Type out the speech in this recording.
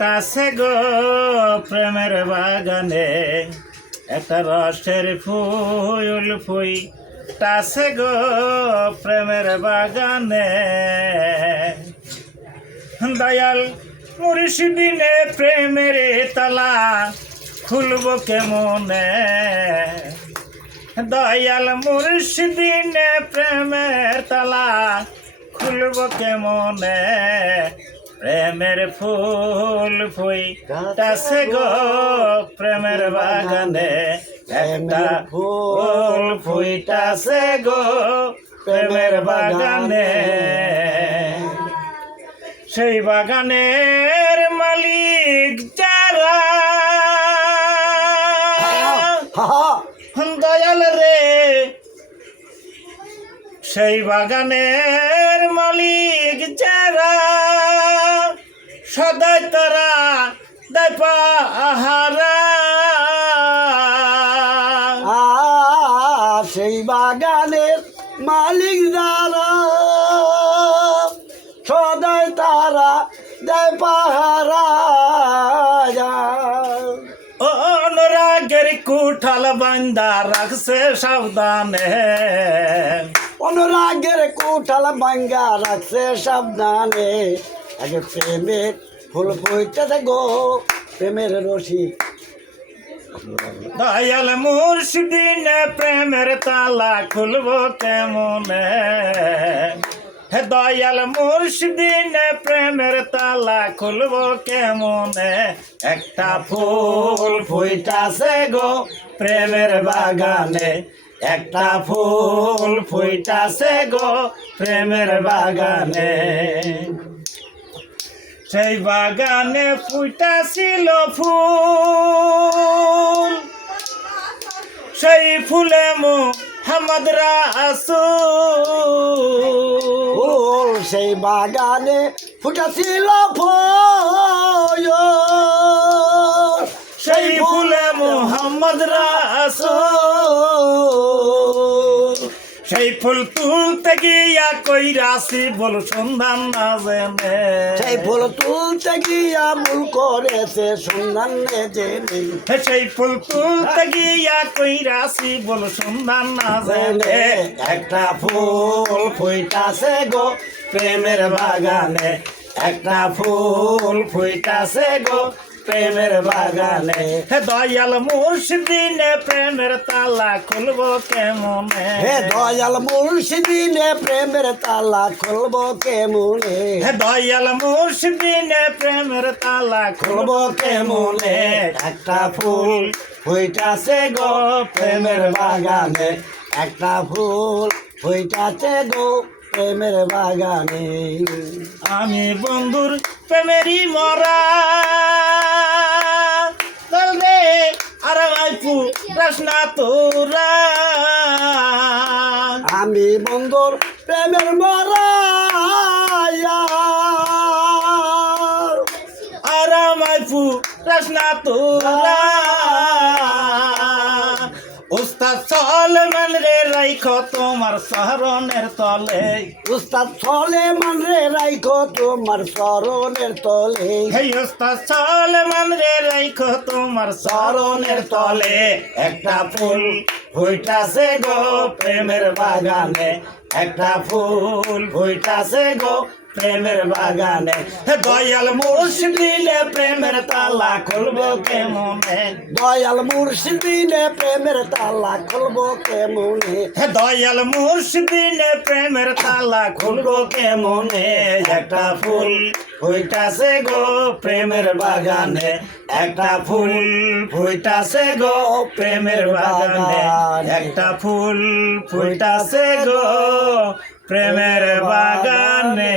তাসে গো প্রেমের বাগানে একটা রসের ফুল তাসে গো প্রেমের বাগানে দয়াল মুর্শিদিনে প্রেমের তালা খুলব কেমনে দয়াল মুর্শিদিনে প্রেমের তালা খুলব কেমনে প্রেমের ফুল ফুইতাছে গো প্রেমের বাগানে একটা ফুল ফুইতাছে গো প্রেমের বাগানে সেই বাগানের মালিক যারা দয়াল রে সেই বাগানের মালিক যারা সদাই তারা দেয় পাহারা সেই বাগানের মালিক যারা সদাই তারা দেয় পাহারা অনুরাগের কুঠাল বান্দা রাখছে সাবধানে অনুরাগের কুঠাল বাঙ্গা রাখছে সাবধানে আগে প্রেমের ফুল ফুইতে গো প্রেমের রশি দয়াল মুর্শিদিনে প্রেমের তালা খুলব কেমনে হে দয়াল মুর্শিদিনে প্রেমের তালা খুলব কেমনে একটা ফুল ফুইতাছে গো প্রেমের বাগানে একটা ফুল ফুইতাছে গো প্রেমের বাগানে সেই বাগানে ফুইতাছিল ফুল সেই ফুলে মুহাম্মদ রাসূল সেই বাগানে ফুটাছিল ফুল সেই ফুলে মুহাম্মদ রাসূল সেই ফুল তুলতে গিয়া কইরাছি বল সন্ধান না জেনে সেই ফুল তুলতে গিয়া ভুল করেছে সন্ধান জেনে সেই ফুল তুলতে গিয়া কইরাছি বল সন্ধান না জেনে একটা ফুল ফুইতাছে গো প্রেমের বাগানে একটা ফুল ফুইতাছে গো প্রেমের বাগানে হে দয়াল মুর্শিদিনে প্রেমের তালা খুলব কেমনে হে দয়াল মুর্শিদিনে প্রেমের তালা খুলব কেমনে হে দয়াল মুর্শিদিনে প্রেমের তালা খুলব কেমনে একটা ফুল ফুইতাছে গো প্রেমের বাগানে একটা ফুল ফুইতাছে গো প্রেমের বাগানে আমি বন্ধুর প্রেমেরই মরা রে আর আইপু রসনা তোরা আমি বন্ধুর প্রেমের মরা আর আইপু রসনা তোরা উস্তাদ সলেমান রে রাইখো তোমার শরণের তলে উস্তাদ সলেমান রে রাইখো তোমার শরণের তলে হে উস্তাদ সলেমান রে রাইখো তোমার শরণের তলে একটা ফুল ফুইতাছে গো প্রেমের বাগানে একটা ফুল ফুইতাছে গো প্রেমের বাগানে হে দয়াল মুর্শিদিনে প্রেমের তালা খুলব কেমনে দয়াল মুর্শিদিনে প্রেমের তালা খুলব কেমনে হে দয়াল মুর্শিদিনে প্রেমের তালা খুলব কেমনে একটা ফুল ফুইতাছে গো প্রেমের বাগানে একটা ফুল ফুইতাছে গো প্রেমের বাগানে একটা ফুল ফুইতাছে গো প্রেমের বাগানে।